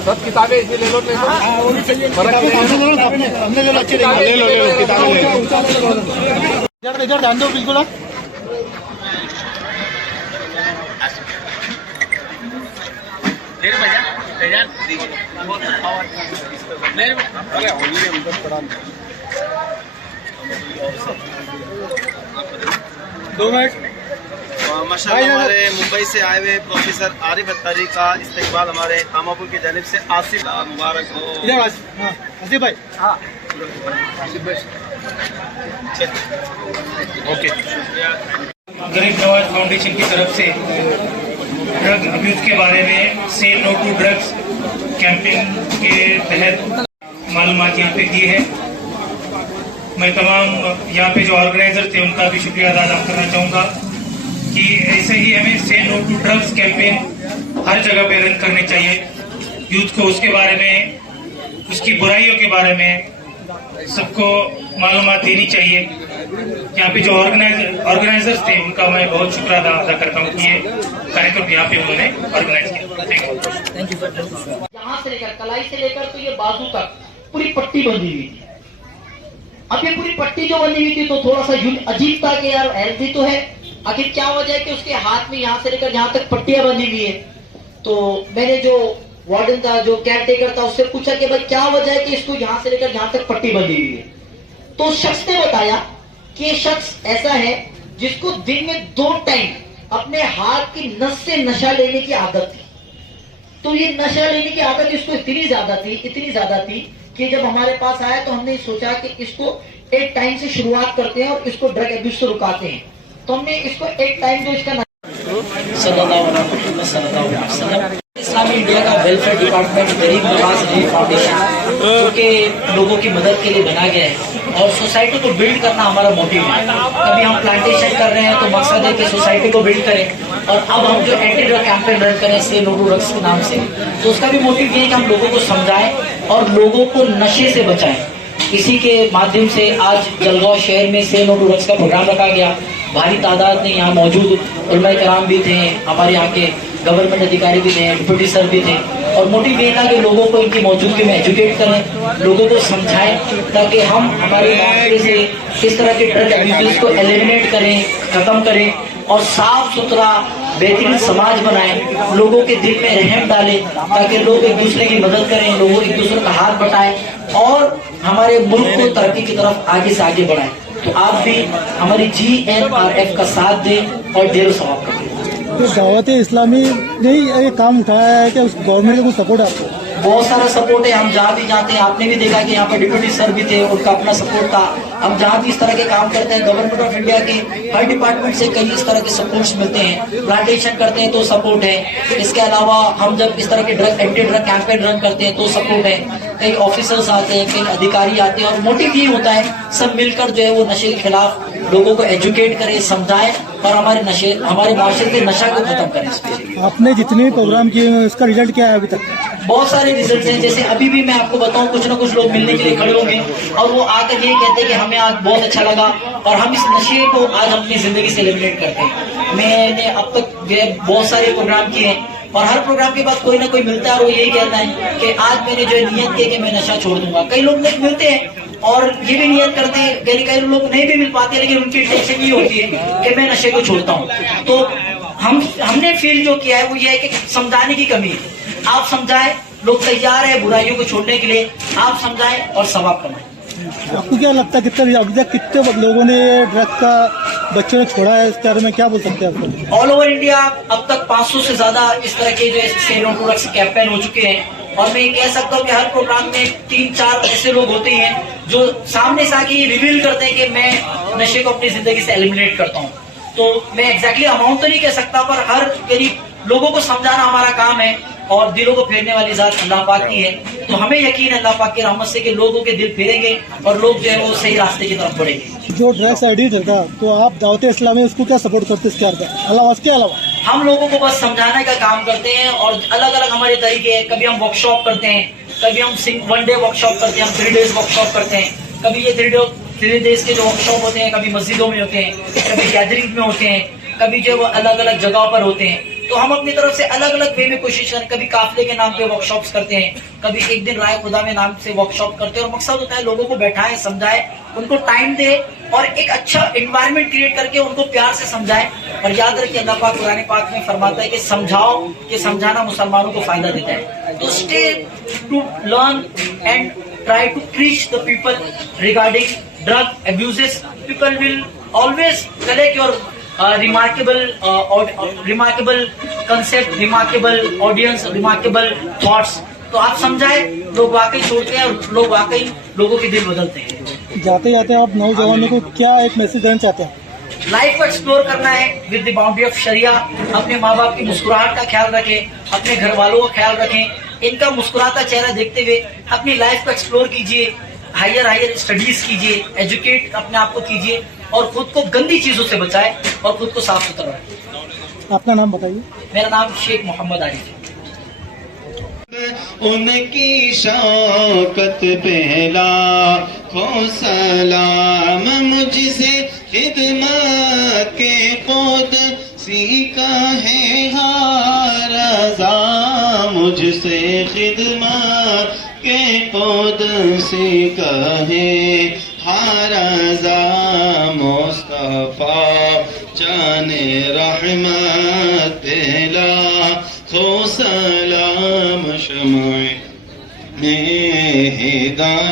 सब किताबें इसे ले लो, वो भी चाहिए। हमने ले लो, अच्छी ले लो किताबें। इधर ध्यान दो बिल्कुल। माशाअल्लाह हमारे मुंबई से आए हुए प्रोफेसर आरिफ अत्तारी का इस्तकबाल हमारे कामापुर की जानिब से आसिफ मुबारक हो। आसिफ भाई, हाँ ओके। गरीब नवाज फाउंडेशन की तरफ से ड्रग अब्यूज के बारे में से नो टू ड्रग्स कैंपेन के तहत मालूमात यहाँ पे दी है। मैं तमाम यहाँ पे जो ऑर्गेनाइजर थे उनका भी शुक्रिया अदा करना चाहूँगा कि ऐसे ही हमें से नो टू ड्रग्स कैंपेन हर जगह पे रन करने चाहिए। यूथ को उसके बारे में, उसकी बुराइयों के बारे में सबको मालूमात देनी चाहिए। यहाँ पे जो ऑर्गेनाइजर्स थे उनका मैं बहुत शुक्रिया अदा करता हूँ कि ये कार्यक्रम यहाँ पे उन्होंने ऑर्गेनाइज किया। Thank you. यहाँ से लेकर कलाई से लेकर तो ये बाजू तक पूरी पट्टी बंधी हुई थी। अब ये पूरी पट्टी जो बंधी हुई थी तो थोड़ा सा अजीब था कि यार हेल्थी तो है, आखिर क्या वजह है कि उसके हाथ में यहाँ से लेकर यहाँ तक पट्टियां बंधी हुई है। तो मैंने जो वार्डन था, जो केयर टेकर था, उससे पूछा कि भाई क्या वजह है कि इसको यहाँ से लेकर यहाँ तक पट्टी बंधी हुई है। तो उस शख्स ने बताया कि ये शख्स ऐसा है जिसको दिन में 2 टाइम अपने हाथ की नस से नशा लेने की आदत थी। तो ये नशा लेने की आदत इसको इतनी ज्यादा थी कि जब हमारे पास आया तो हमने सोचा कि इसको एक टाइम से शुरुआत करते हैं और इसको ड्रग एब्यूज से रुकाते हैं। तो हमने इसको एक टाइम जो इसका इस्लामी इंडिया का वेलफेयर डिपार्टमेंट गरीब नवाज फाउंडेशन जो कि लोगों की मदद के लिए बना गया है और सोसाइटी को बिल्ड करना हमारा मोटिव है। कभी हम प्लांटेशन कर रहे हैं तो मकसद है कि सोसाइटी को बिल्ड करें, और अब हम जो एंटी ड्रग कैंपेन रन करें से नो टू ड्रग्स के नाम से, तो उसका भी मोटिव ये है कि हम लोगों को समझाएं और लोगों को नशे से बचाएं। इसी के माध्यम से आज जलगांव शहर में से नो टू ड्रग्स का प्रोग्राम रखा गया। भारी तादाद में यहाँ मौजूद उलमा कराम भी थे, हमारे यहाँ के गवर्नमेंट अधिकारी भी थे, डिप्टी सर भी थे, और मोटिव ये था कि लोगों को इनकी मौजूदगी में एजुकेट करें, लोगों को समझाएं ताकि हम हमारे माशरे से इस तरह के ड्रग एब्यूज को एलिमिनेट करें, खत्म करें और साफ सुथरा बेहतरीन समाज बनाएं, लोगों के दिल में रहम डालें ताकि लोग एक दूसरे की मदद करें, लोग एक दूसरे का हाथ बटाएं और हमारे मुल्क को तरक्की की तरफ आगे से आगे बढ़ाएं। तो आप भी हमारी GNRF का साथ दें और देर सवाब करें। तो दावत इस्लामी ने ये काम उठाया है कि उस गवर्नमेंट का कुछ सपोर्ट है आपको? बहुत सारा सपोर्ट है। हम जहाँ भी जाते हैं, आपने भी देखा कि यहाँ पर डिप्टी सर भी थे, उनका अपना सपोर्ट था। हम जहाँ भी इस तरह के काम करते हैं, गवर्नमेंट ऑफ इंडिया के हर डिपार्टमेंट से कई इस तरह के सपोर्ट्स मिलते हैं। प्लांटेशन करते हैं तो सपोर्ट है। इसके अलावा हम जब इस तरह के एंटी ड्रग कैंपेन रन करते हैं तो सपोर्ट है। कई ऑफिसर्स आते हैं, कई अधिकारी आते हैं और मोटिव ये होता है सब मिलकर जो है वो नशे के खिलाफ लोगों को एजुकेट करें, समझाएं और हमारे माशरे से नशा को खत्म करें। आपने जितने प्रोग्राम किए उसका रिजल्ट क्या है अभी तक? बहुत सारे रिजल्ट हैं। जैसे अभी भी मैं आपको बताऊं, कुछ ना कुछ लोग मिलने के लिए खड़े होंगे और वो आकर ये कहते हैं कि हमें आज बहुत अच्छा लगा और हम इस नशे को आज अपनी जिंदगी से एलिमिनेट करते हैं। मैंने अब तक बहुत सारे प्रोग्राम किए हैं और हर प्रोग्राम के बाद कोई ना कोई मिलता है और वो यही कहता है कि आज मैंने जो नियत की कि मैं नशा छोड़ दूंगा। कई लोग नहीं मिलते हैं और ये भी नियत करते हैं, कई लोग नहीं भी मिल पाते, लेकिन उनकी इंटेंशन ये होती है कि मैं नशे को छोड़ता हूँ। तो हमने फील जो किया है वो ये है कि समझाने की कमी है। आप समझाएं, लोग तैयार है बुराइयों को छोड़ने के लिए, आप समझाएं और सवाब कमाएं। आपको क्या लगता है अभी तक कितने लोगों ने ड्रग का बच्चों ने छोड़ा है, इस बारे में क्या बोल सकते हैं आप? ऑल ओवर इंडिया अब तक 500 से ज्यादा इस तरह के जो से नो टू ड्रग्स कैंपेन हो चुके हैं और मैं कह सकता हूँ कि हर प्रोग्राम में 3-4 ऐसे लोग होते हैं जो सामने से आके रिवील करते हैं कि मैं नशे को अपनी जिंदगी से एलिमिनेट करता हूँ। तो मैं एग्जैक्टली अमाउंट तो नहीं कह सकता, पर हर करीब लोगों को समझाना हमारा काम है और दिलों को फेरने वाली जात अल्लाह पाक की है। तो हमें यकीन अल्लाह पाक की रहमत से कि लोगों के दिल फेरेंगे और लोग जो है वो सही रास्ते की तरफ बढ़ेंगे। जो ड्रग्स एडिक्ट था तो आप दावत इस्लामी उसको क्या सपोर्ट करते हैं? इसके अलावा हम लोगों को बस समझाने का काम करते हैं और अलग अलग हमारे तरीके हैं। कभी हम वर्कशॉप करते हैं, कभी हम 1 डे वर्कशॉप करते हैं, हम 3 डेज वर्कशॉप करते हैं। कभी ये 3 डेज के जो वर्कशॉप होते हैं कभी मस्जिदों में होते हैं, कभी गैदरिंग में होते हैं, कभी जो वो अलग अलग जगहों पर होते हैं। तो हम अपनी तरफ से अलग अलग वे में कोशिश करें, कभी काफिले के नाम पे वर्कशॉप्स करते हैं, कभी एक दिन राय खुदा में नाम से वर्कशॉप करते हैं, और मकसद होता है लोगों को बैठाएं, समझाएं, उनको टाइम दे और एक अच्छा एनवायरनमेंट क्रिएट करके उनको प्यार से समझाएं। और याद रखिए अल्लाह पाक कुरान पाक में फरमाता है कि समझाओ, कि समझाना मुसलमानों को फायदा देता है। तो stay to learn and try to preach the people regarding drug abuses. People will always collect your remarkable concept, remarkable audience, remarkable thoughts. तो आप समझाए, लोग वाकई छोड़ते हैं और लोग वाकई लोगों के दिल बदलते हैं। जाते जाते आप नौजवानों को क्या एक मैसेज देना चाहते हैं? लाइफ को एक्सप्लोर करना है विद द बाउंड्री ऑफ शरिया। अपने माँ बाप की मुस्कुराहट का ख्याल रखें, अपने घर वालों का ख्याल रखें, इनका मुस्कुराता चेहरा देखते हुए अपनी लाइफ को एक्सप्लोर कीजिए, हायर स्टडीज कीजिए, एजुकेट अपने आप को कीजिए और खुद को गंदी चीजों से बचाए और खुद को साफ सुथरा रखें। आपका नाम बताइए। मेरा नाम शेख मोहम्मद आरिफ है। उनकी शौकत पहला खो सलाम, मुझसे खिदमत के खुद सीखा है हारज़ा, मुझसे खिदमत के खुद सीखा है हारज़ा, मुस्तफा जाने रहमत ला खो सलाम शम्अ में हिदायत।